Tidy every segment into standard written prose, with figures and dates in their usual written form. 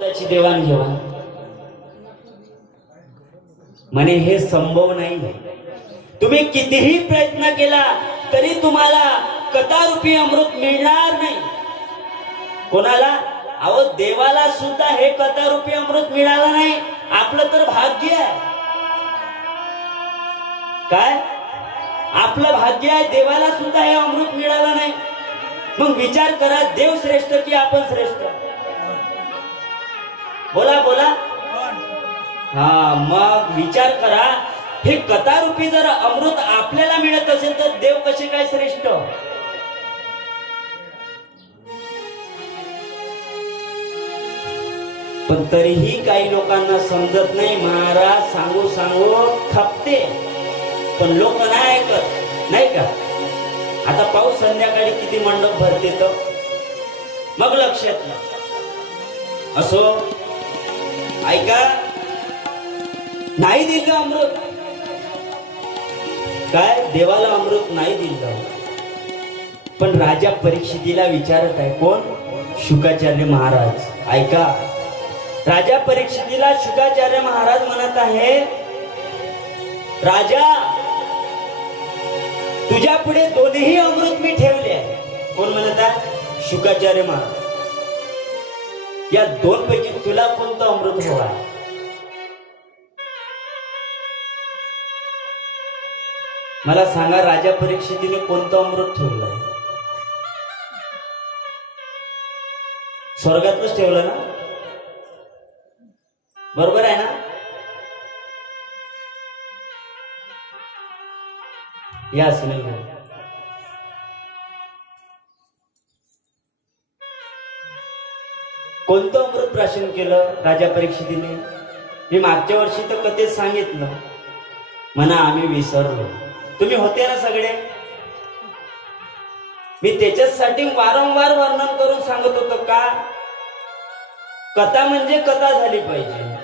त्याची देवाणघेवाण म्हणे हे संभव नाही। तुम्ही कितीही प्रयत्न केला तरी तुम्हाला कथारूपी अमृत मिळणार नाही। कोणाला? अहो देवाला सुद्धा हे कथारूपी अमृत मिळालं नाही। आपलं तर भाग्य आहे। काय आपलं भाग्य आहे, देवाला सुद्धा हे अमृत मिळालं नाही। मग विचार करा, देव श्रेष्ठ की आपण श्रेष्ठ? बोला बोला। हा मग विचार करा, हे कथारूपी जर अमृत आपल्याला मिळत असेल तर देव कसे काय श्रेष्ठ? पण तरीही काही लोकांना समजत नाही। महाराज सांगू सांगू थकते, पण लोक नाही ऐकत, नाही का? आता पाऊस संध्याकाळी किती मंडप भरते तर मग लक्षात ना। असो ऐका, नाही दिलं अमृत, काय देवाला अमृत नाही दिलं। पण राजा परीक्षितीला विचारत आहे कोण? शुकाचार्य महाराज। ऐका, राजा परीक्षितीला शुकाचार्य महाराज म्हणत आहे, राजा तुझ्या पुढे दोन्ही अमृत मी ठेवले आहे। कोण म्हणत आहे? शुकाचार्य महाराज। या दोन पैकी तुला कोणतं अमृत हवं आहे? मला सांगा, राजा परीक्षितीने कोणतं अमृत ठेवलं आहे? स्वर्गातच ठेवलं ना? बरोबर आहे ना? या सुनील भाई, कोणतं अमृत प्राशन केलं राजा परीक्षितीने? मी मागच्या वर्षी तर कथेत सांगितलं म्हणा, आम्ही विसरलो। तुम्ही होते ना सगळे? मी त्याच्यासाठी वारंवार वर्णन करून सांगत होतो का कथा म्हणजे कथा झाली पाहिजे।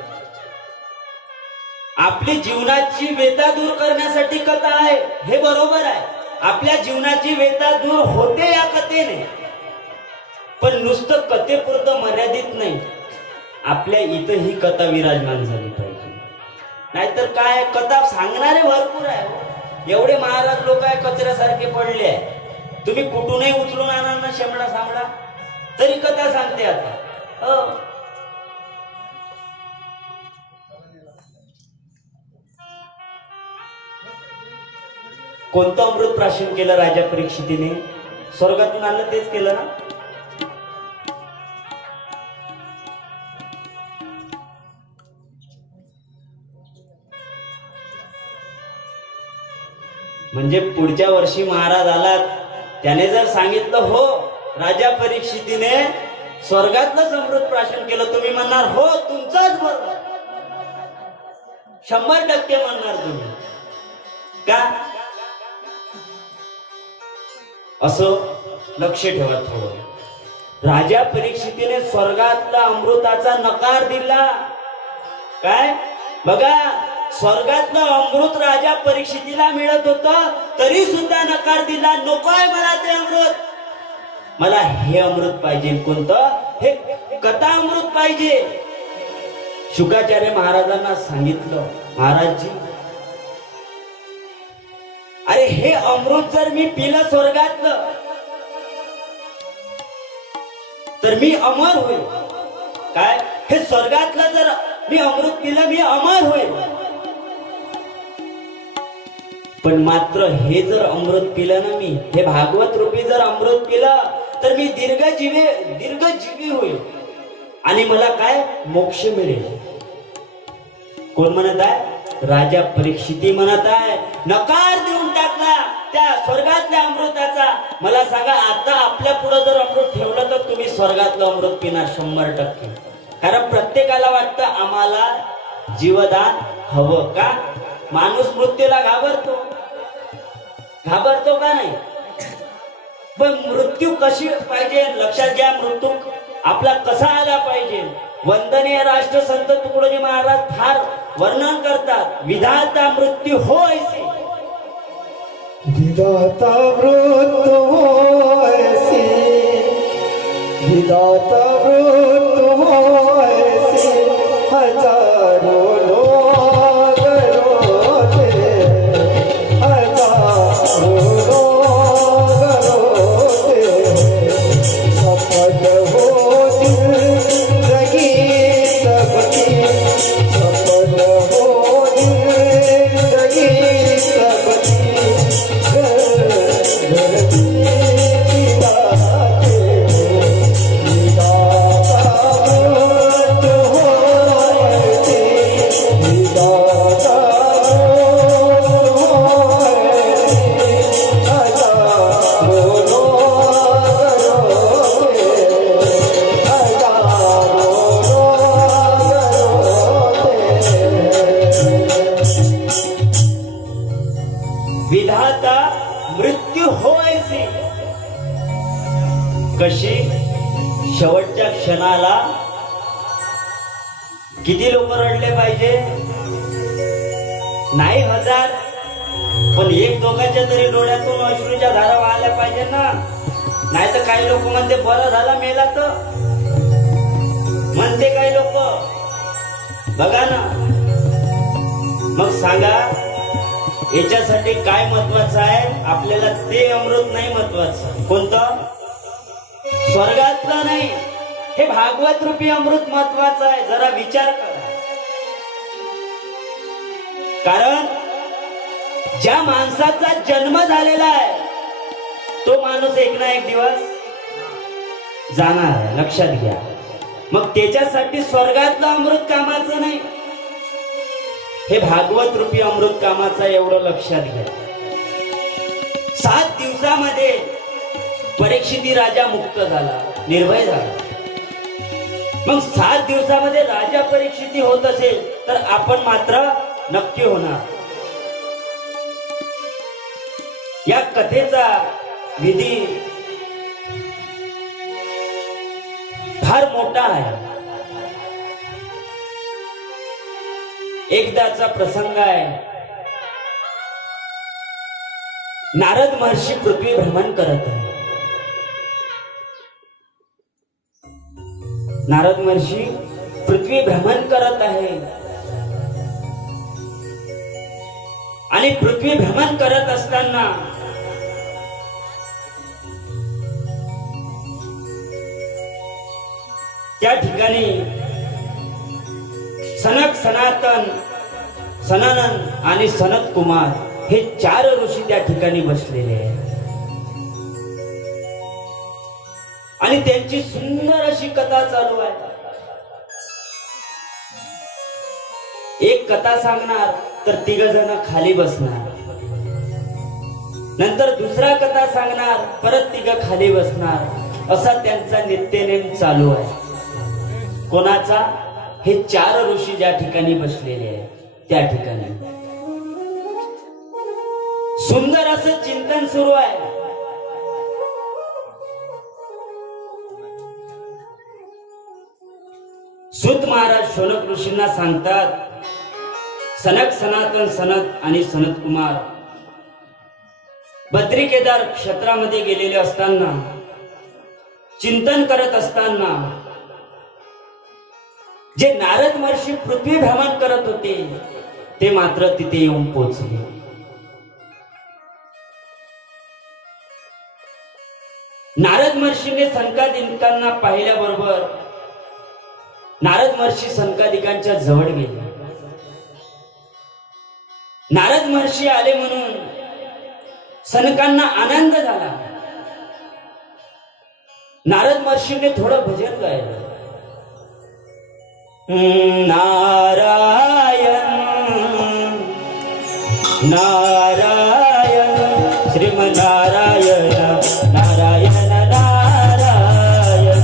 आपली जीवनाची व्यथा दूर करण्यासाठी कथा आहे, हे बरोबर आहे। आपल्या जीवनाची व्यथा दूर होते या कथेने, पण नुसतं कथेपुरतं मर्यादित नाही। आपल्या इथं ही कथा विराजमान झाली पाहिजे। नाहीतर काय, कथा सांगणारे भरपूर आहे। एवढे महाराज लोक आहे कचऱ्यासारखे पडले आहे। तुम्ही कुठूनही उचलून आणा ना शेमडा सामडा, तरी कथा सांगते आता। कोणतं अमृत प्राशन केलं राजा परीक्षितीने? स्वर्गातून आणलं तेच केलं ना? म्हणजे पुढच्या वर्षी महाराज आलात, त्याने जर सांगितलं हो राजा परीक्षितीने स्वर्गातलंच अमृत प्राशन केलं, तुम्ही म्हणणार हो तुमचंच बरोबर, 100% म्हणणार तुम्ही का? असं लक्ष ठेवा थोडं। राजा परीक्षितीने स्वर्गातला अमृताचा नकार दिला। काय बघा, स्वर्गातलं अमृत राजा परीक्षितीला मिळत होतं, तरी सुद्धा नकार दिला। नकोय मला ते अमृत, मला हे अमृत पाहिजे। कोणतं? हे कथा अमृत पाहिजे। शुकाचार्य महाराजांना सांगितलं, महाराजजी अरे हे अमृत जर मी पिलं स्वर्गातलं तर मी अमर होईल। काय? हे स्वर्गातलं जर मी अमृत पिलं मी अमर होईल। पण मात्र हे जर अमृत पिलं ना, मी हे भागवत रूपी जर अमृत पिलं तर मी दीर्घजीवी होईल आणि मला काय मोक्ष मिळेल। कोण म्हणत आहे? राजा परीक्षिती म्हणत आहे। नकार देऊन टाकला त्या स्वर्गातल्या अमृताचा। मला सांगा, आता आपल्या पुढे जर अमृत ठेवलं तर तुम्ही स्वर्गातलं अमृत पिणार 100%। कारण प्रत्येकाला वाटतं आम्हाला जीवदान हवं का? माणूस मृत्यूला घाबरतो का नाही? पण मृत्यू कशी पाहिजे लक्षात घ्या। मृत्यू आपला कसा आला पाहिजे? वंदनीय राष्ट्रसंत तुकडोजी महाराज फार वर्णन करतात। विधाता मृत्यू हो ऐसे, विधाता मृत्यू हो ऐसे, विधाता मृत्यू हो ऐसे। कशी शेवटच्या क्षणाला किती लोक रडले पाहिजे? नाही 1000 पण 1-2च्या तरी डोळ्यातून अश्रूच्या धारा वाहल्या पाहिजे ना. नाही तर काही लोक म्हणते बरं झाला मेला तर, म्हणते काही लोक. बघा ना, मग सांगा याच्यासाठी काय महत्वाचं आहे? आपल्याला ते अमृत नाही महत्वाचं. कोणतं? स्वर्गातलं नाही, हे भागवत रूपी अमृत महत्वाचं आहे. जरा विचार करा. कारण ज्या माणसाचा जन्म झालेला आहे तो माणूस एक ना एक दिवस जाणार आहे, लक्षात घ्या. मग त्याच्यासाठी स्वर्गातलं अमृत कामाचं नाही, हे भागवत रूपी अमृत कामाचं, एवढं लक्षात घ्या. 7 दिवसामध्ये परीक्षिती राजा मुक्त झाला, निर्भय झाला. मग 7 दिवसामध्ये राजा परीक्षिती होत असेल तर आपण मात्र नक्की होणार. या कथेचा विधी फार मोठा आहे. एकदाचा प्रसंग आहे. नारद महर्षी पृथ्वी भ्रमण करत आहे. नारद महर्षी पृथ्वी भ्रमण करत आहे आणि पृथ्वी भ्रमण करत असताना त्या ठिकाणी सनक, सनातन, सनानन आणि सनत कुमार हे 4 ऋषी त्या ठिकाणी बसलेले आहेत आणि त्यांची सुंदर अशी कथा चालू आहे. एक कथा सांगणार तर 3 जण खाली बसणार, नंतर दुसरा कथा सांगणार परत 3 खाली बसणार, असा त्यांचा नित्यनेम चालू आहे. कोणाचा? हे 4 ऋषी ज्या ठिकाणी बसलेले आहेत त्या ठिकाणी सुंदर असं चिंतन सुरू आहे. सूत महाराज शौनक ऋषींना सांगतात, सनक, सनातन, सनत आणि सनत कुमार बद्री केदार क्षेत्रामध्ये गेलेले असताना, चिंतन करत असताना जे नारद महर्षी पृथ्वी भ्रमण करत होते ते मात्र तिथे येऊन पोहोचले. नारद महर्षीने सनकादिकांना पाहिल्याबरोबर नारद महर्षी सनकादिकांच्या जवळ गेले. नारद महर्षी आले म्हणून सनकांना आनंद झाला. नारद महर्षीने थोडं भजन गायलं. नारायण नारायण श्रीमन्नारायण नारायण नारायण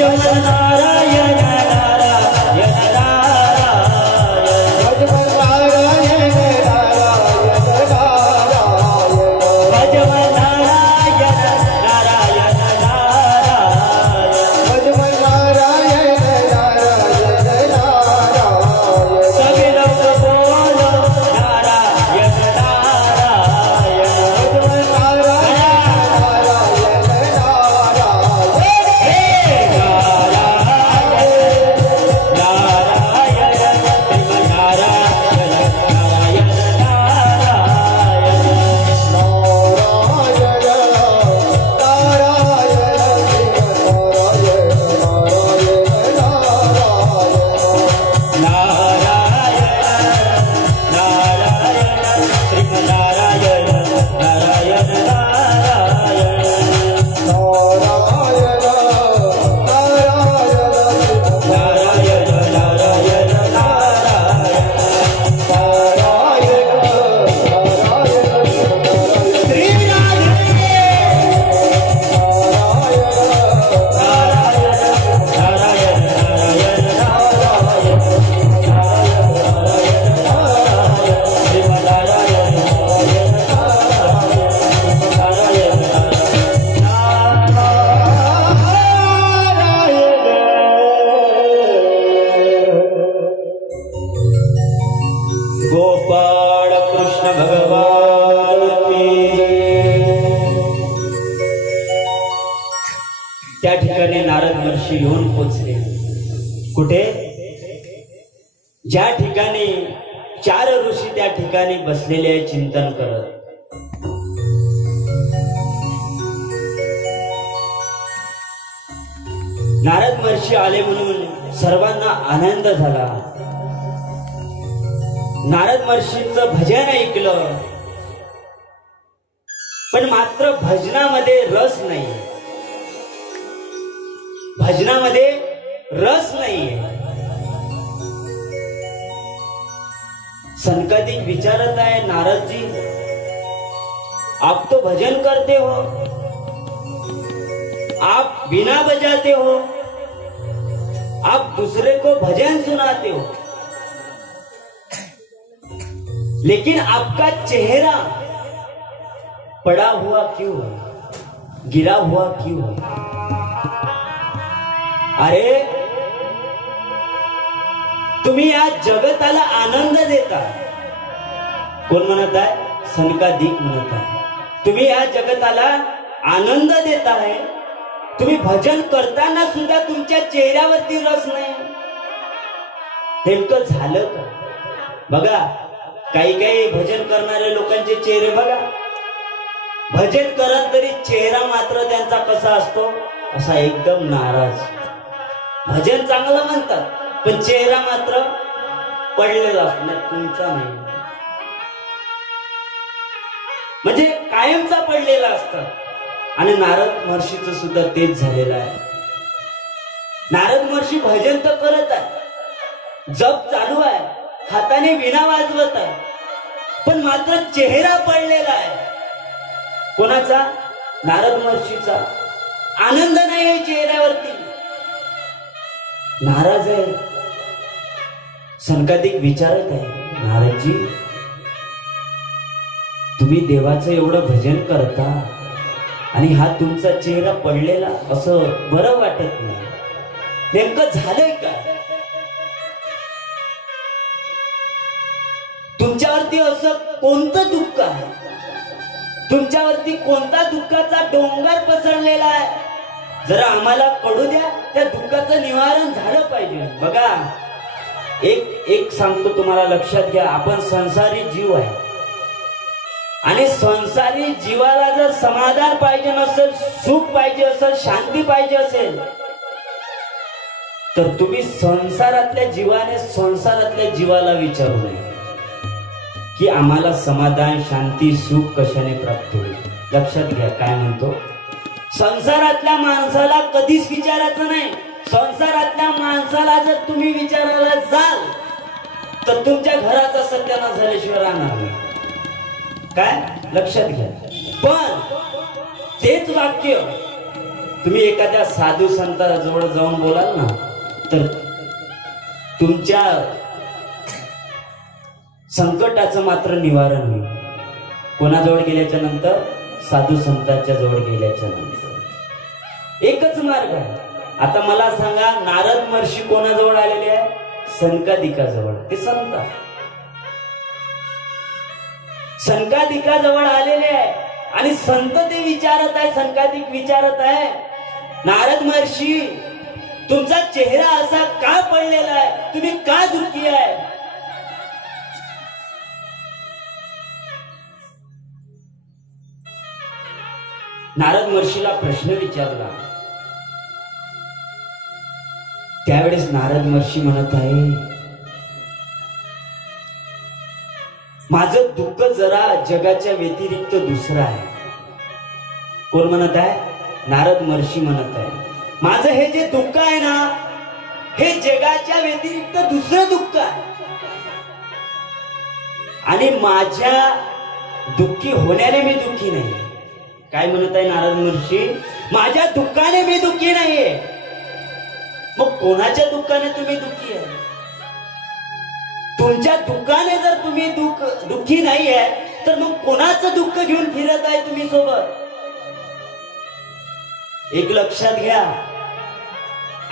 भजमन नारायण नारायण नारायण भजमन नारायण नारायण गोपाळ कृष्ण भगवान की। त्या ठिकाणी नारद महर्षी येऊन पोचले। कुठे? ज्या ठिकाणी 4 ऋषी त्या ठिकाणी बसलेले आहे चिंतन करत। नारद महर्षी आले म्हणून सर्वांना आनंद झाला। नारद महर्षींचं भजन ऐकलं, पण मात्र भजनामध्ये रस नाही। भजनामध्ये रस नाहीये। सनकादिक विचारत आहे, नारद जी आप तो भजन करते हो, आप बिना बजाते हो, आप दूसरे को भजन सुनाते हो, लेकिन आपका चेहरा पड़ा हुआ क्यों है, गिरा हुआ क्यों है? अरे तुम्ही या जगताला आनंद देता। कोण म्हणत आहे? सनकादिक म्हणत आहे, तुम्ही या जगताला आनंद देता आहे, तुम्ही भजन करताना सुद्धा तुमच्या चेहऱ्यावरती रस नाही। नेमकं झालं का? बघा, काही काही भजन करणारे लोकांचे चेहरे बघा, भजन करत तरी चेहरा मात्र त्यांचा कसा असतो, असा एकदम नाराज। भजन चांगलं म्हणतात, पण चेहरा मात्र पडलेला असतो, तुमचा नाही, म्हणजे कायमचा पडलेला असतात। आणि नारद महर्षीचं सुद्धा तेच झालेलं आहे। नारद महर्षी भजन तर करत आहे, जप चालू आहे, हाताने वीणा वाजवत आहे, पण मात्र चेहरा पडलेला आहे। कोणाचा? नारद महर्षीचा। आनंद नाही आहे चेहऱ्यावरती, नाराज आहे। सनकादिक विचारत आहे, नारदजी तुम्ही देवाचं एवढं भजन करता आणि हा तुमचा चेहरा पडलेला, असं बरं वाटत नाही। नेमकं झालंय का? तुमच्यावरती असं कोणतं दुःख आहे? तुमच्यावरती कोणता दुःखाचा डोंगर पसरलेला आहे? जरा आम्हाला कळू द्या, त्या दुःखाचं निवारण झालं पाहिजे। बघा, एक सांगतो तुम्हाला, लक्षात घ्या, आपण संसारी जीव आहे आणि संसारी जीवाला जर समाधान पाहिजे नसेल, सुख पाहिजे असेल, शांती पाहिजे असेल, तर तुम्ही संसारातल्या जीवाने संसारातल्या जीवाला विचारू नये की आम्हाला समाधान, शांती, सुख कशाने प्राप्त होईल। लक्षात घ्या काय म्हणतो, संसारातल्या माणसाला कधीच विचारायचं नाही। संसारातल्या माणसाला जर तुम्ही विचारायला जाल तर तुमच्या घराचा सत्यानाश झाल्याशिवाय राहणार नाही। काय? लक्षात घ्या। पण तेच वाक्य तुम्ही एखाद्या साधू संताजवळ जाऊन बोलाल ना तर तुमच्या संकटाचं मात्र निवारण होईल. कोणाजवळ गेल्याच्या नंतर? साधू संतांच्या जवळ गेल्याच्या नंतर. एकच मार्ग आहे. आता मला सांगा, नारद महर्षी कोणाजवळ आलेले आहे? सनकादिकाजवळ. ते संत सनकादिकाजवळ आलेले आहे आणि संत ते विचारत आहे, सनकादिक विचारत आहे, नारद महर्षी तुमचा चेहरा असा का पडलेला आहे? तुम्ही का दुःखी आहे? नारद महर्षीला प्रश्न विचारला. त्यावेळेस नारद महर्षी म्हणत आहे, माझं दुःख जरा जगाच्या व्यतिरिक्त दुसरं आहे. कोण म्हणत आहे? नारद महर्षी म्हणत आहे, माझं हे जे दुःख आहे ना, हे जगाच्या व्यतिरिक्त दुसरं दुःख आहे. आणि माझ्या दुःखी होण्याने मी दुःखी नाही. काय म्हणत आहे नारद महर्षी? माझ्या दुःखाने मी दुःखी नाहीये. मग कोणाच्या दुःखाने तुम्ही दुःखी आहे? तुमच्या दुःखाने जर तुम्ही दुःखी नाहीये तर मग कोणाचं दुःख घेऊन फिरत आहे तुम्ही सोबत? एक लक्षात घ्या,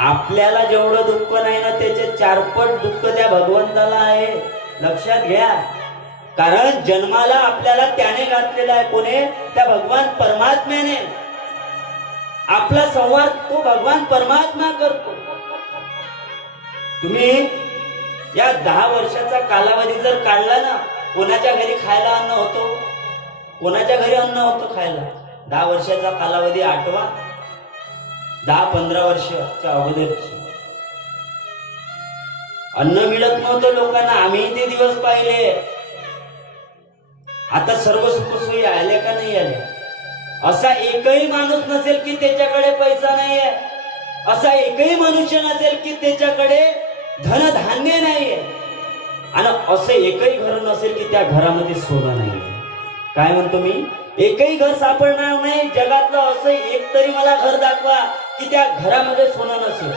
आपल्याला जेवढं दुःख नाही ना त्याचे चारपट दुःख त्या भगवंताला आहे. लक्षात घ्या. कारण जन्माला आपल्याला त्याने घातलेला आहे. कोणे? त्या भगवान परमात्म्याने. आपला संवाद तो भगवान परमात्मा करतो. तुम्ही या 10 वर्षाचा कालावधी जर काढला ना, कोणाच्या घरी खायला अन्न होतो? कोणाच्या घरी अन्न होतं खायला? 10 वर्षाचा कालावधी आठवा. 10-15 वर्षाच्या अगोदरची अन्न मिळत नव्हतं लोकांना. आम्ही ते दिवस पाहिले. आता सर्व सुखसोयी आल्या का नाही आल्या? असा एकही माणूस नसेल की त्याच्याकडे पैसा नाहीये. असा एकही मनुष्य नसेल की त्याच्याकडे धनधान्य नाहीये. आणि असं एकही घर नसेल की त्या घरामध्ये सोनं नाहीये. काय म्हणतो मी? एकही घर सापडणार नाही जगातलं असं एक तरी मला घर दाखवा की त्या घरामध्ये सोनं नसेल.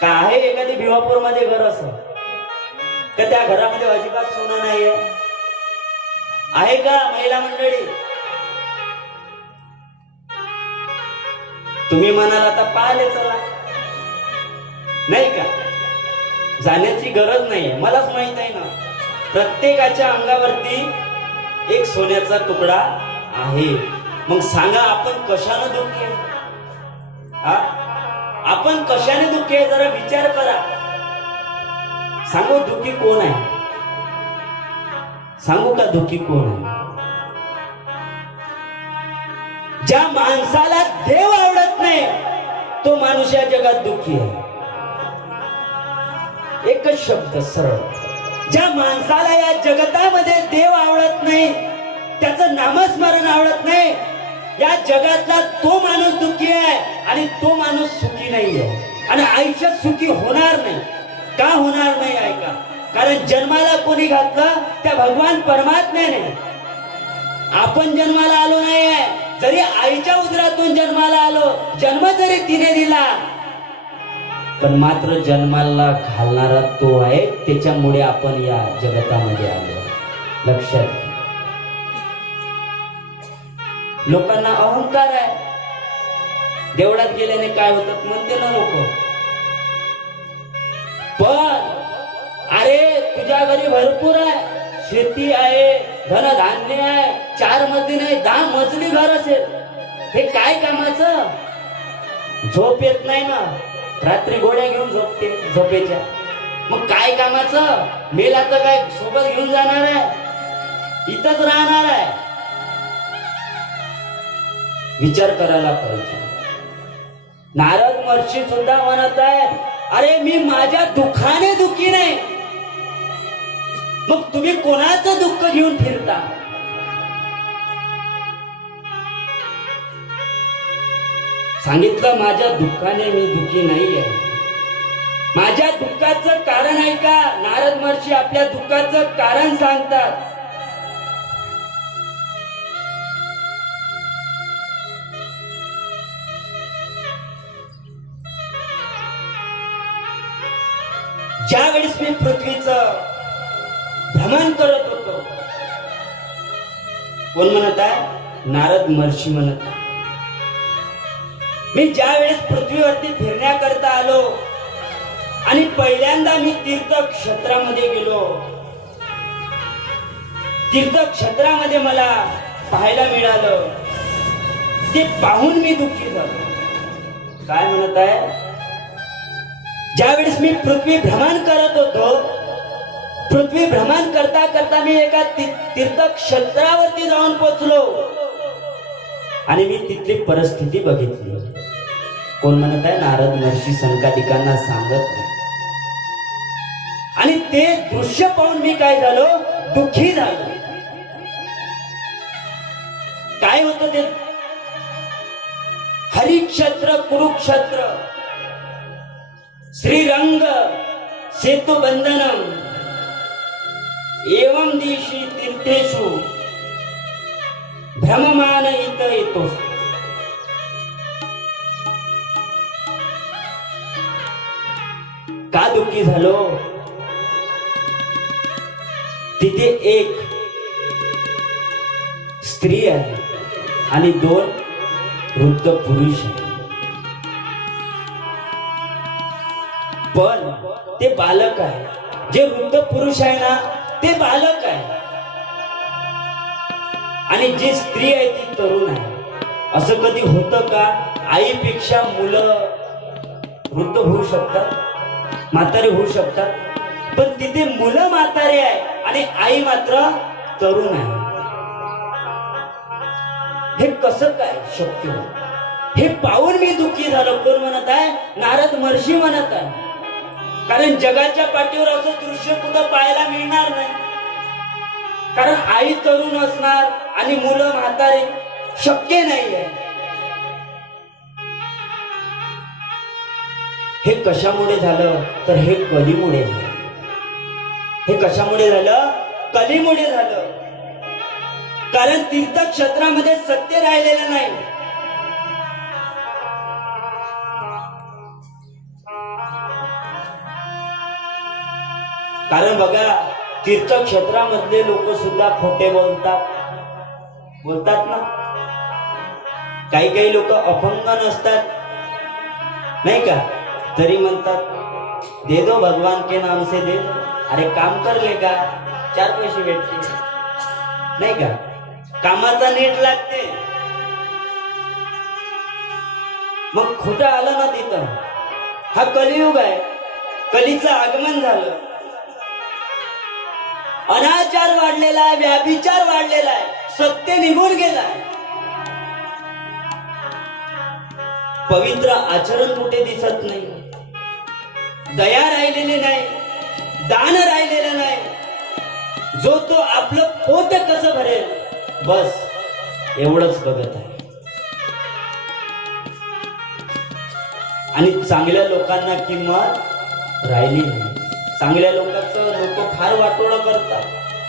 का आहे एखादी भिवापूर मध्ये घर असं का त्या घरामध्ये अजिबात सोनं नाहीये? आहे का महिला मंडळी? तुम्ही म्हणाल आता पाहिले चला, नाही का? जाण्याची गरज नाहीये. मलाच माहित आहे ना, प्रत्येकाच्या अंगावरती एक सोन्याचा तुकडा आहे. मग सांगा आपण कशाने दुःखी आहे? आपण कशाने दुःखी आहे? जरा विचार करा. सांगू दुःखी कोण आहे? सांगू का दुःखी कोण आहे? ज्या माणसाला देव आवडत नाही तो माणूस या जगात दुःखी आहे. एकच शब्द सरळ. ज्या माणसाला या जगतामध्ये देव आवडत नाही, त्याचं नामस्मरण आवडत नाही, या जगातला तो माणूस दुःखी आहे आणि तो माणूस सुखी नाहीये आणि आयुष्यात सुखी होणार नाही. का होणार नाही? ऐका. कारण जन्माला कोणी घातलं? त्या भगवान परमात्म्याने. आपण जन्माला आलो नाहीये. जरी आईच्या उदरातून जन्माला आलो, जन्म जरी तिने दिला, पण मात्र जन्माला घालणारा तो आहे. त्याच्यामुळे आपण या जगतामध्ये आलो. लक्षात घ्या. लोकांना अहंकार आहे. देवळात गेल्याने काय होतं म्हणते ना लोक. पण अरे तुझ्या घरी भरपूर आहे, शेती आहे, धनधान्य आहे, 4 मजली नाही 10 मजली घर असेल, हे काय कामाचं? झोप येत नाही ना, रात्री गोळ्या घेऊन झोपते झोपेच्या. मग काय कामाचं? मेला तर काय सोबत घेऊन जाणार आहे? इथंच राहणार आहे. विचार करायला पाहिजे. नारद महर्षी सुद्धा म्हणत आहे, अरे मी माझ्या दुःखाने दुःखी नाही. मग तुम्ही कोणाचं दुःख घेऊन फिरता? सांगितलं माझ्या दुःखाने मी दुःखी नाहीये. माझ्या दुःखाचं कारण आहे का? नारद महर्षी आपल्या दुःखाचं कारण सांगतात. ज्या वेळेस मी पृथ्वीचं भ्रमण करत होतो, कोण म्हणत आहे? नारद महर्षी म्हणत आहे. मी ज्या वेळेस पृथ्वीवरती फिरण्याकरता आलो आणि पहिल्यांदा मी तीर्थक्षेत्रामध्ये गेलो, तीर्थक्षेत्रामध्ये मला पाहायला मिळालं, ते पाहून मी दुःखी झालो. काय म्हणत आहे? ज्या वेळेस मी पृथ्वी भ्रमण करत होतो, पृथ्वी भ्रमण करता करता मी एका तीर्थक्षेत्रावरती जाऊन पोहोचलो आणि मी तिथली परिस्थिती बघितली. कोण म्हणत आहे? नारद महर्षी संकादिकांना सांगत आहे. आणि ते दृश्य पाहून मी काय झालो? दुःखी झालो. काय होतं ते? हरिक्षेत्र, कुरुक्षेत्र, श्रीरंग सेतु बंधनम एवं दिशी तीर्थेषु भ्रममान इत येतो. का दुःखी झालो? तिथे एक स्त्री आहे आणि 2 वृद्ध पुरुष आहे. पण ते बालक आहे. जे वृद्ध पुरुष आहे ना, ते बालक आहे आणि जी स्त्री आहे ती तरुण आहे. असं कधी होतं का? आईपेक्षा मुलं वृद्ध होऊ शकतात, म्हातारे होऊ शकतात, पण तिथे मुलं म्हातारे आहे आणि आई मात्र तरुण आहे. हे कसं काय शक्य? हे पाहून मी दुःखी झालो. कोण म्हणत आहे? नारद महर्षी म्हणत आहे. कारण जगाच्या पाठीवर असं दृश्य कुठं पाहायला मिळणार नाही. कारण आई तरुण असणार आणि मुलं म्हातारे, शक्य नाहीये. हे कशामुळे झालं? तर हे कलीमुळे झालं. हे कशामुळे झालं? कलीमुळे झालं. कारण तीर्थक्षेत्रामध्ये सत्य राहिलेलं नाही. कारण बघा, तीर्थक्षेत्रामधले लोक सुद्धा खोटे बोलतात ना. काही लोक अपंग नसतात, नाही का, तरी म्हणतात दे दो भगवान के नाम से दे दो. अरे काम कर ले का, 4 पैसे भेटते, नाही का, कामाचा नेट लागते. मग खोटं आलं ना तिथं. हा कलियुग आहे, कलीचं आगमन झालं. अनाचार वाढलेला आहे, व्याभिचार वाढलेला आहे, सत्य निघून गेलाय. पवित्र आचरण कुठे दिसत नाही, दया राहिलेली नाही, दान राहिलेलं नाही. जो तो आपलं पोट कसं भरेल, बस एवढंच बघत आहे. आणि चांगल्या लोकांना किंमत राहिली नाही. चांगल्या लोकांचं लोक फार वाटोळं करतात,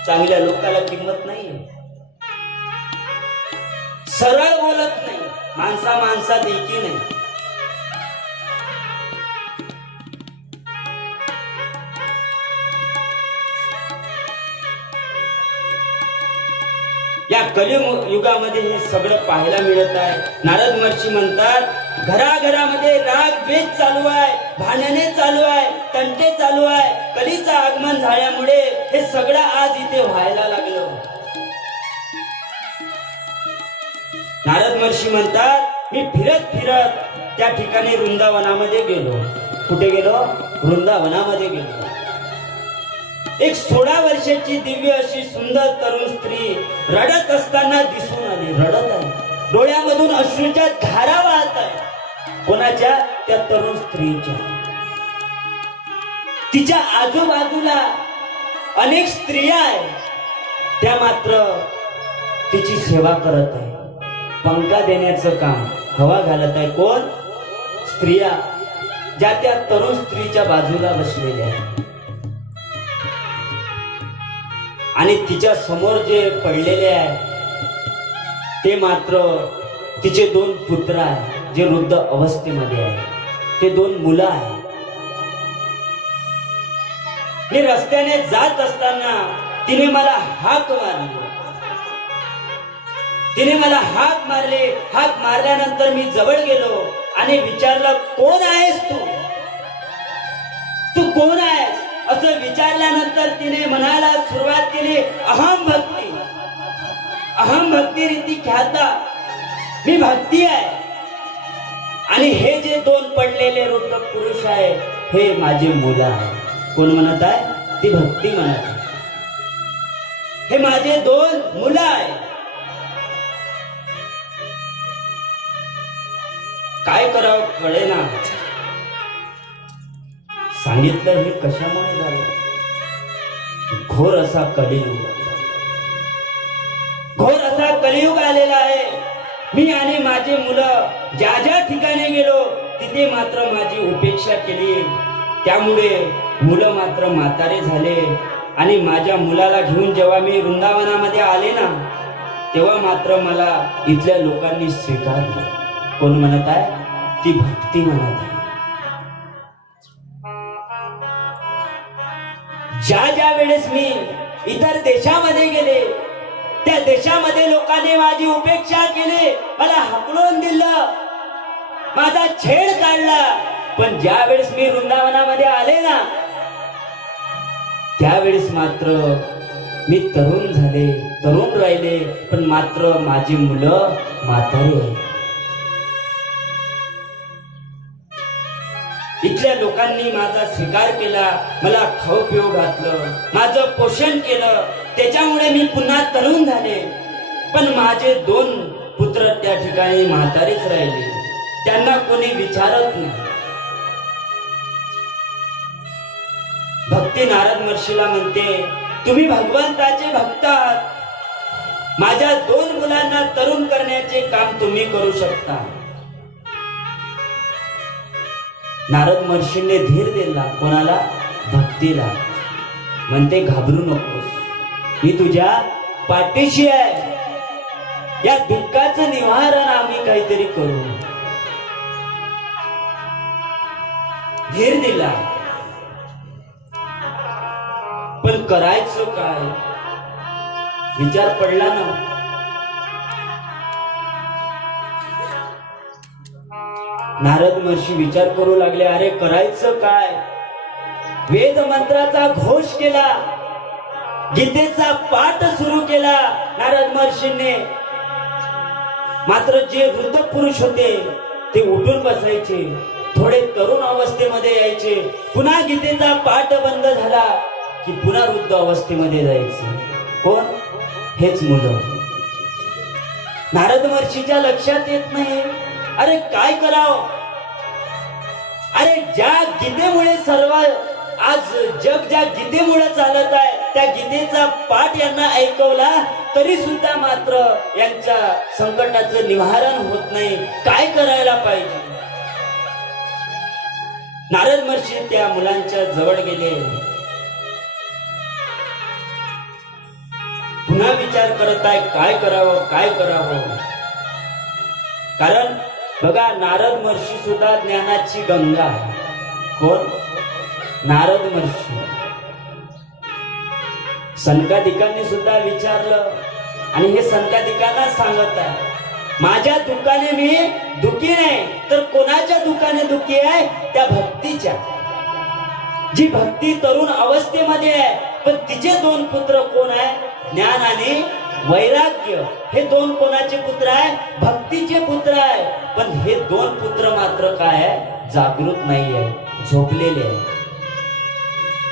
चांगल्या लोकांना किंमत नाहीये. सरळ बोलत नाही, माणसात एकी नाही. या कलियुगामध्ये हे सगळं पाहायला मिळत आहे. नारद महर्षी म्हणतात, घराघरामध्ये राग द्वेष चालू आहे, भांडणे चालू आहे, तंटे चालू आहे. कलीचं आगमन झाल्यामुळे हे सगळं आज इथे व्हायला लागलं. नारद महर्षी म्हणतात, मी फिरत त्या ठिकाणी वृंदावनामध्ये गेलो. कुठे गेलो? वृंदावनामध्ये गेलो. एक 16 वर्षाची दिव्य अशी सुंदर तरुण स्त्री रडत असताना दिसून आली. रडत आहे, डोळ्यामधून अश्रूच्या धारा वाहत आहे. कोणाच्या? त्या तरुण स्त्रीच्या. तिच्या आजूबाजूला अनेक स्त्रिया आहेत, त्या मात्र तिची सेवा करत आहे. पंखा देण्याचं काम, हवा घालत आहे. कोण? स्त्रिया, ज्या त्या तरुण स्त्रीच्या बाजूला बसलेल्या आहेत. आणि तिच्या समोर जे पडलेले आहे ते मात्र तिचे 2 पुत्र आहेत, जे वृद्ध अवस्थेमध्ये आहेत. ते 2 मुलं आहेत. मी रस्त्याने जात असताना तिने मला हाक मारली. तिने मला हाक मारले. हाक मारल्यानंतर मी जवळ गेलो आणि विचारलं, कोण आहेस तू? तू कोण आहेस असं विचारल्यानंतर तिने म्हणायला सुरुवात केली, अहम भक्ती. अहम भक्ती रीती ख्याता, मी भक्ती आहे. आणि हे जे दोन पडलेले वृद्ध पुरुष आहे हे माझे मुलं आहे. कोण म्हणत आहे? ती भक्ती म्हणत आहे. हे माझे दोन मुलं आहे. काय करावं कळेना. सांगितलं हे कशामुळे झालं? घोर असा कलियुग, घोर असा कलियुग आलेला आहे. मी आणि माझे मुलं ज्या ज्या ठिकाणी गेलो तिथे मात्र माझी उपेक्षा केली. त्यामुळे मुलं मात्र म्हातारे झाले. आणि माझ्या मुलाला घेऊन जेव्हा मी वृंदावनामध्ये आले ना, तेव्हा मात्र मला इथल्या लोकांनी स्वीकारलं. कोण म्हणत आहे? ती भक्ती म्हणत आहे. ज्या ज्या वेळेस मी इतर देशामध्ये गेले त्या देशामध्ये लोकांनी माझी उपेक्षा केली, मला हाकलून दिलं, माझा छेड काढला. पण ज्या वेळेस मी वृंदावनामध्ये आले ना, त्यावेळेस मात्र मी तरुण झाले, तरुण राहिले. पण मात्र माझी मुलं म्हातारे. इथल्या लोकांनी माझा स्वीकार केला, मला खाऊ पिऊ घातलं, माझं पोषण केलं. त्याच्यामुळे मी पुन्हा तरुण झाले. पण माझे दोन पुत्र त्या ठिकाणी म्हातारेच राहिले. त्यांना कोणी विचारत नाही. भक्ती नारद महर्षीला म्हणते, तुम्ही भगवंताचे भक्त आहात. माझ्या दोन मुलांना तरुण करण्याचे काम तुम्ही करू शकता. नारद महर्षीने धीर दिला. कोणाला? भक्तीला. म्हणते, घाबरू नकोस, मी तुझ्या पाठीशी आहे. या दुःखाचं निवारण आम्ही काहीतरी करू. धीर दिला. पण करायचं काय? विचार पडला ना. नारद महर्षी विचार करू लागले, अरे करायचं काय? वेद मंत्राचा घोष केला, गीतेचा पाठ सुरू केला नारद महर्षींनी. मात्र जे वृद्ध पुरुष होते ते उठून बसायचे, थोडे तरुण अवस्थेमध्ये यायचे. पुन्हा गीतेचा पाठ बंद झाला की पुन्हा वृद्ध अवस्थेमध्ये जायचे. कोण? हेच मुलं. नारद महर्षीच्या लक्षात येत नाही, अरे काय करावं? अरे ज्या गीतेमुळे सर्व आज जग ज्या गीतेमुळे चालत आहे त्या गीतेचा पाठ यांना ऐकवला तरी सुद्धा मात्र यांच्या संकटाचं निवारण होत नाही. काय करायला पाहिजे? नारद महर्षी त्या मुलांच्या जवळ गेले. पुन्हा विचार करत आहे, काय करावं, काय करावं. कारण बघा, नारद महर्षी सुद्धा ज्ञानाची गंगा. कोण? नारद महर्षी. संकादिकांनी सुद्धा विचारलं आणि हे संकादिकांना सांगत आहे, माझ्या दुःखाने मी दुःखी नाही, तर कोणाच्या दुःखाने दुःखी आहे? त्या भक्तीच्या. जी भक्ती तरुण अवस्थेमध्ये आहे, पण तिचे दोन पुत्र कोण आहे? ज्ञान आणि वैराग्य. हे दोन कोणाचे पुत्र आहे? भक्तीचे पुत्र आहे. पण हे दोन पुत्र मात्र काय आहे? जागृत नाही आहे, झोपलेले आहे.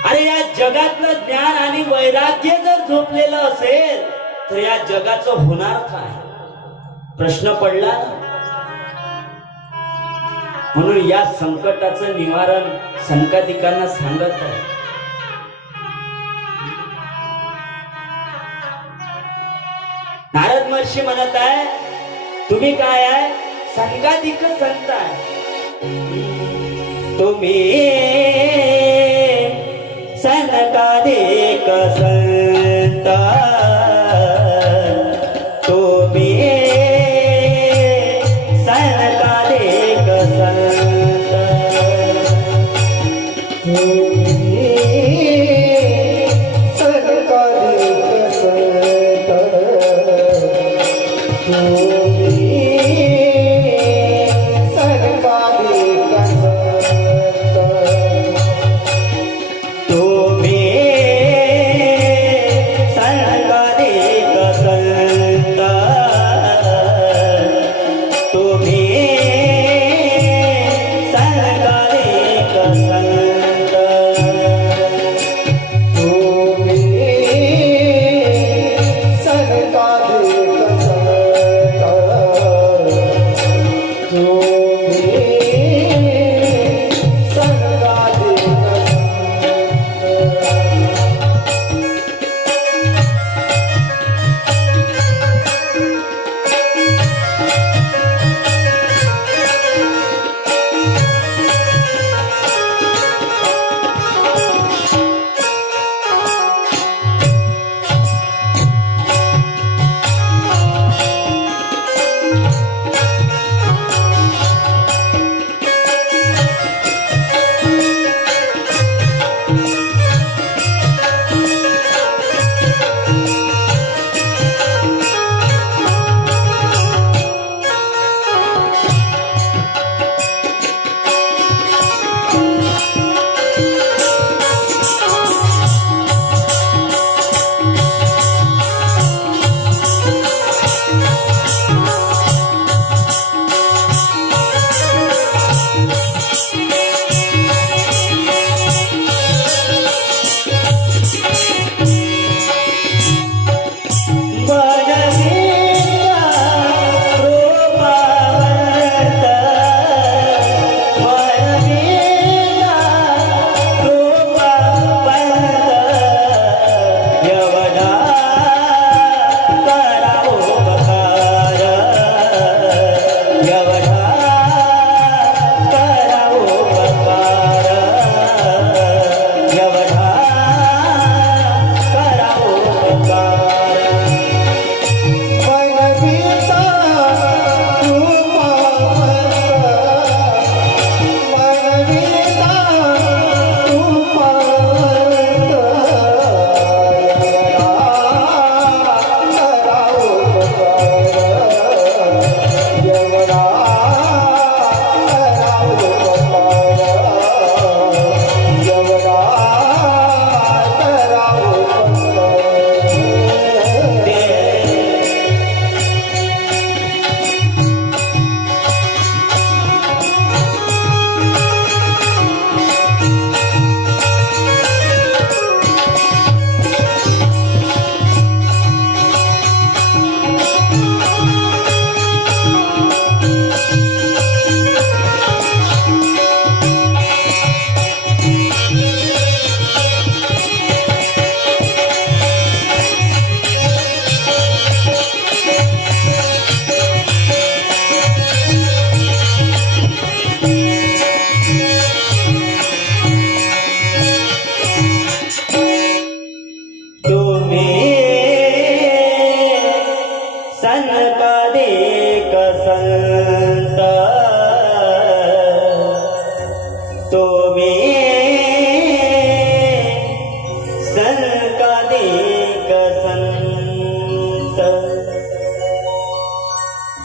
अरे या जगातलं ज्ञान आणि वैराग्य जर झोपलेलं असेल तर या जगाचं होणार काय? प्रश्न पडला ना. म्हणून या संकटाचं निवारण संकादिकांना सांगत आहे. नारद महर्षी म्हणत आहे, तुम्ही काय आहे? संकादिक संत आहे. तुम्ही संकादिक संत, तुम्ही संकादिक संत, तुम्ही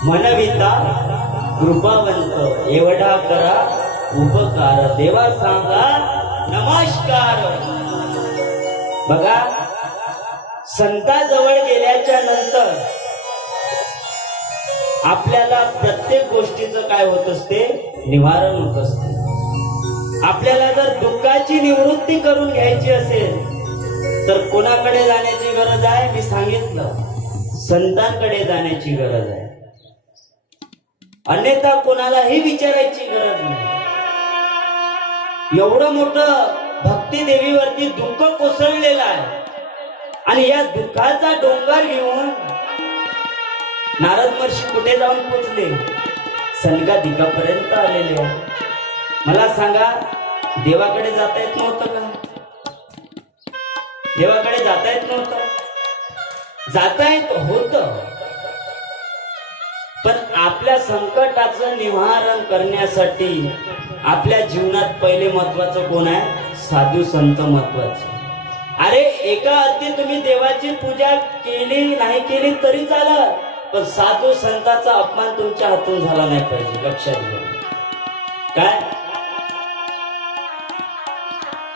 मनविता कृपावंत एवढा करा उपकार देवा सांगा नमस्कार। बघा संताजवळ गेल्याच्या नंतर आपल्याला प्रत्येक गोष्टीचं काय होत असते, निवारण होत असते। आपल्याला जर दुःखाची निवृत्ती करून घ्यायची असेल तर कोणाकडे जाण्याची गरज आहे, मी सांगितलं संतांकडे जाण्याची गरज आहे, अन्यथा कोणालाही विचारायची गरज नाही। एवढं मोठं भक्ती देवीवरती दुःख कोसळलेलं आहे आणि या दुःखाचा डोंगर घेऊन नारद महर्षी कुठे जाऊन पोचले, सनकादिकापर्यंत आलेले आहे। मला सांगा देवाकडे जाता येत नव्हतं का? देवाकडे जाता येत नव्हतं? जाता येत होतं, पण आपल्या संकटाचं निवारण करण्यासाठी आपल्या जीवनात पहिले महत्वाचं कोण आहे? साधू संत महत्वाचे। अरे एका अर्थी तुम्ही देवाची पूजा केली नाही केली तरी चालत, पण साधू संतांचा अपमान तुमच्या हातून झाला नाही पाहिजे, लक्षात घ्या. काय?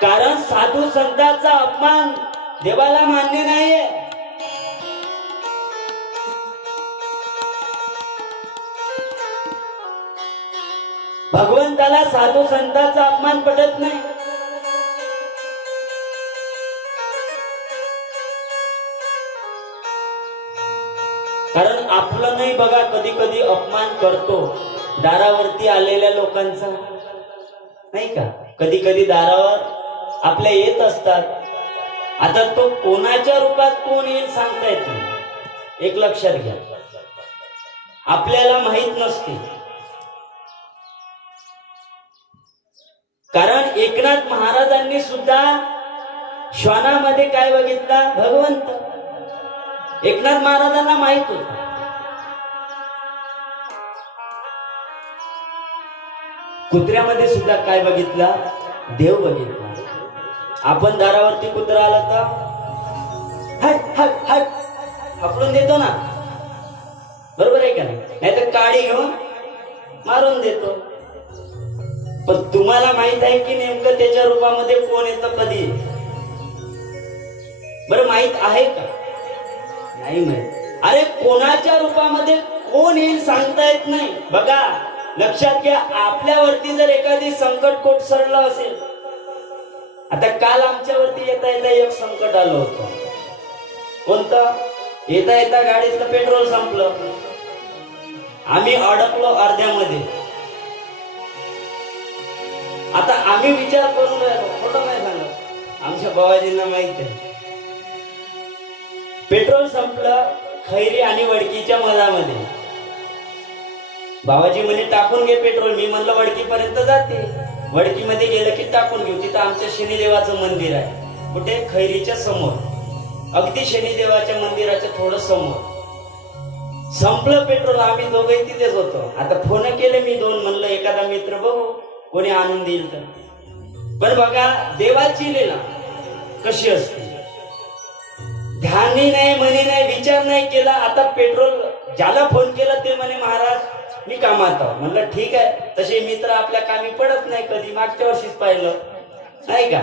कारण साधू संतांचा अपमान देवाला मान्य नाहीये. भगवंताला साधू संतांचा अपमान पटत नाही. कारण आपलं नाही बघा, कधी कधी अपमान करतो दारावरती आलेल्या लोकांचा, नाही का? कधी कधी दारावर आपल्या येत असतात. आता तो कोणाच्या रूपात कोण येईल सांगता येत नाही. एक लक्षात घ्या, आपल्याला माहित नसते. कारण एकनाथ महाराजांनी सुद्धा श्वानामध्ये काय बघितला? भगवंत. एकनाथ महाराजांना माहित होत. कुत्र्यामध्ये सुद्धा काय बघितला? देव बघितला. आपण दारावरती कुत्रा आला तर हट हट हट हपळून देतो ना, बरोबर आहे का नाही? नाहीतर काडी घेऊन मारून देतो. पण तुम्हाला माहित आहे की नेमकं त्याच्या रूपामध्ये कोण येतं कधी? बरं माहित आहे का? नाही माहित. अरे कोणाच्या रूपामध्ये कोण येईल सांगता येत नाही. बघा लक्षात घ्या, आपल्यावरती जर एखादी संकट कोसळलं असेल, आता काल आमच्यावरती येता येता एक संकट आलं होतं. कोणतं? येता येता गाडीतलं पेट्रोल संपलं, आम्ही अडकलो अर्ध्यामध्ये. आता आम्ही विचार करून राहिलो, खोटं नाही सांगत, आमच्या बाबाजींना माहित आहे. पेट्रोल संपलं खैरी आणि वडकीच्या मधामध्ये. बाबाजी म्हणे टाकून घे पेट्रोल. मी म्हणलं वडकीपर्यंत जाते, वडकीमध्ये गेलं की टाकून घेऊ. तिथं आमच्या शनिदेवाचं मंदिर आहे. कुठे? खैरीच्या समोर, अगदी शनिदेवाच्या मंदिराच्या थोडं समोर. संपलं पेट्रोल, आम्ही दोघंही तिथेच होतो. आता फोन केले मी दोन, म्हणलं एखादा मित्र बघू कोणी आणून देईल तर. पण बघा देवाची लीला कशी असते. ध्यानी नाही, म्हणे नाही, विचार नाही केला. आता पेट्रोल ज्याला फोन केला ते म्हणे महाराज मी कामात आहो. म्हणलं ठीक आहे, तसे मित्र आपल्या कामी पडत नाही कधी, मागच्या वर्षीच पाहिलं नाही का?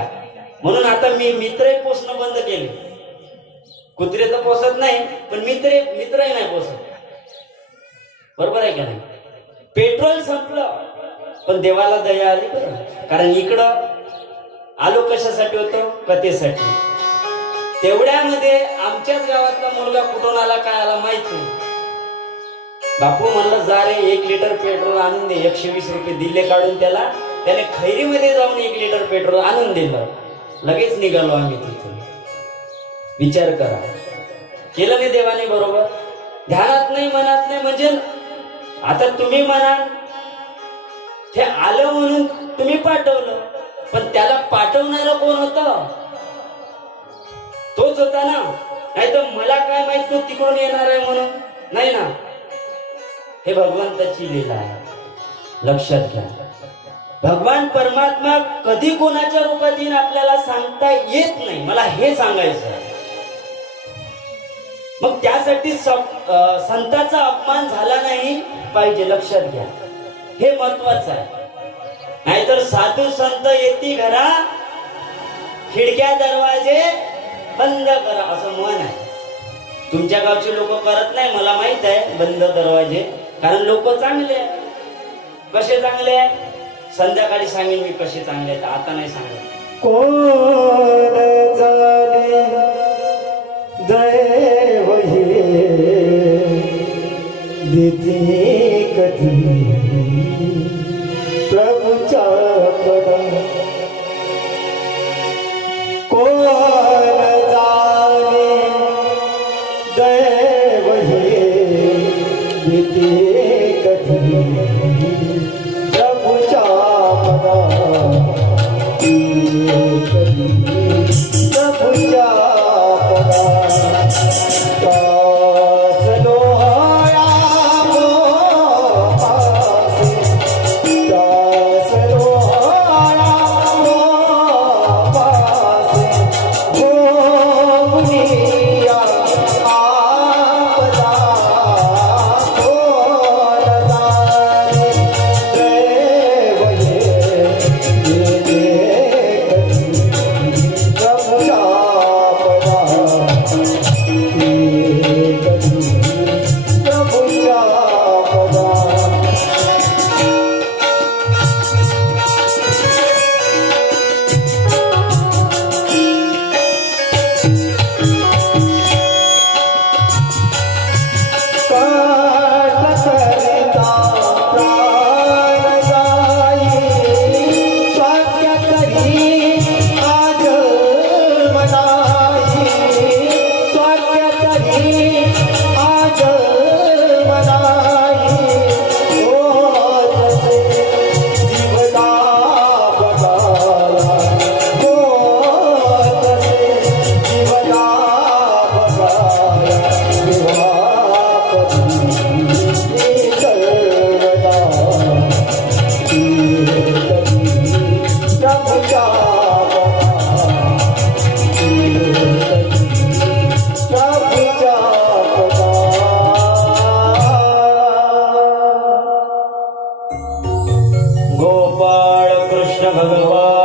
म्हणून आता मी मित्रही पोसणं बंद केले. कुत्रे तर पोसत नाही, पण मित्रही नाही पोसत, बरोबर आहे का नाही? पेट्रोल संपलं पण देवाला दया आली बरं. कारण इकडं आलो कशासाठी होतो? कथेसाठी. तेवढ्यामध्ये आमच्याच गावातला मुलगा कुठून आला काय आला माहित नाही. बापू म्हणलं जा रे, 1 लिटर पेट्रोल आणून दे. 120 रुपये दिले काढून त्याला. त्याने खैरीमध्ये जाऊन 1 लिटर पेट्रोल आणून दिलं. लगेच निघालो आम्ही तिथून. विचार करा, केलं नाही देवाने बरोबर? ध्यानात नाही, मनात नाही. म्हणजे आता तुम्ही म्हणा ते आलं म्हणून तुम्ही पाठवलं, पण त्याला पाठवणारं कोण होतं? तोच होता ना. नाही तर मला काय माहित तो तिकडून येणार आहे म्हणून, नाही ना. हे भगवंताची लीला आहे, लक्षात घ्या. भगवान परमात्मा कधी कोणाच्या रूपात येईल आपल्याला सांगता येत नाही. मला हे सांगायचं आहे. मग त्यासाठी संतांचा अपमान झाला नाही पाहिजे, लक्षात घ्या. हे महत्वाचं आहे. नाहीतर साधू संत येती घरा, खिडक्या दरवाजे बंद करा असं म्हण आहे. तुमच्या गावचे लोक करत नाही, मला माहित आहे, बंद दरवाजे. कारण लोक चांगले आहेत. कसे चांगले आहेत? संध्याकाळी सांगेन मी कसे चांगले आहेत, आता नाही सांगत. कोण जाणे दैव हे देते कधी प्रभूच्या पदा. कोण जाणे दैव हे देते कधी प्रभूच्या पदा. प्रभूच्या पदा कासलो सर्वदा प्रभुच्या गोपाळ कृष्ण भगवान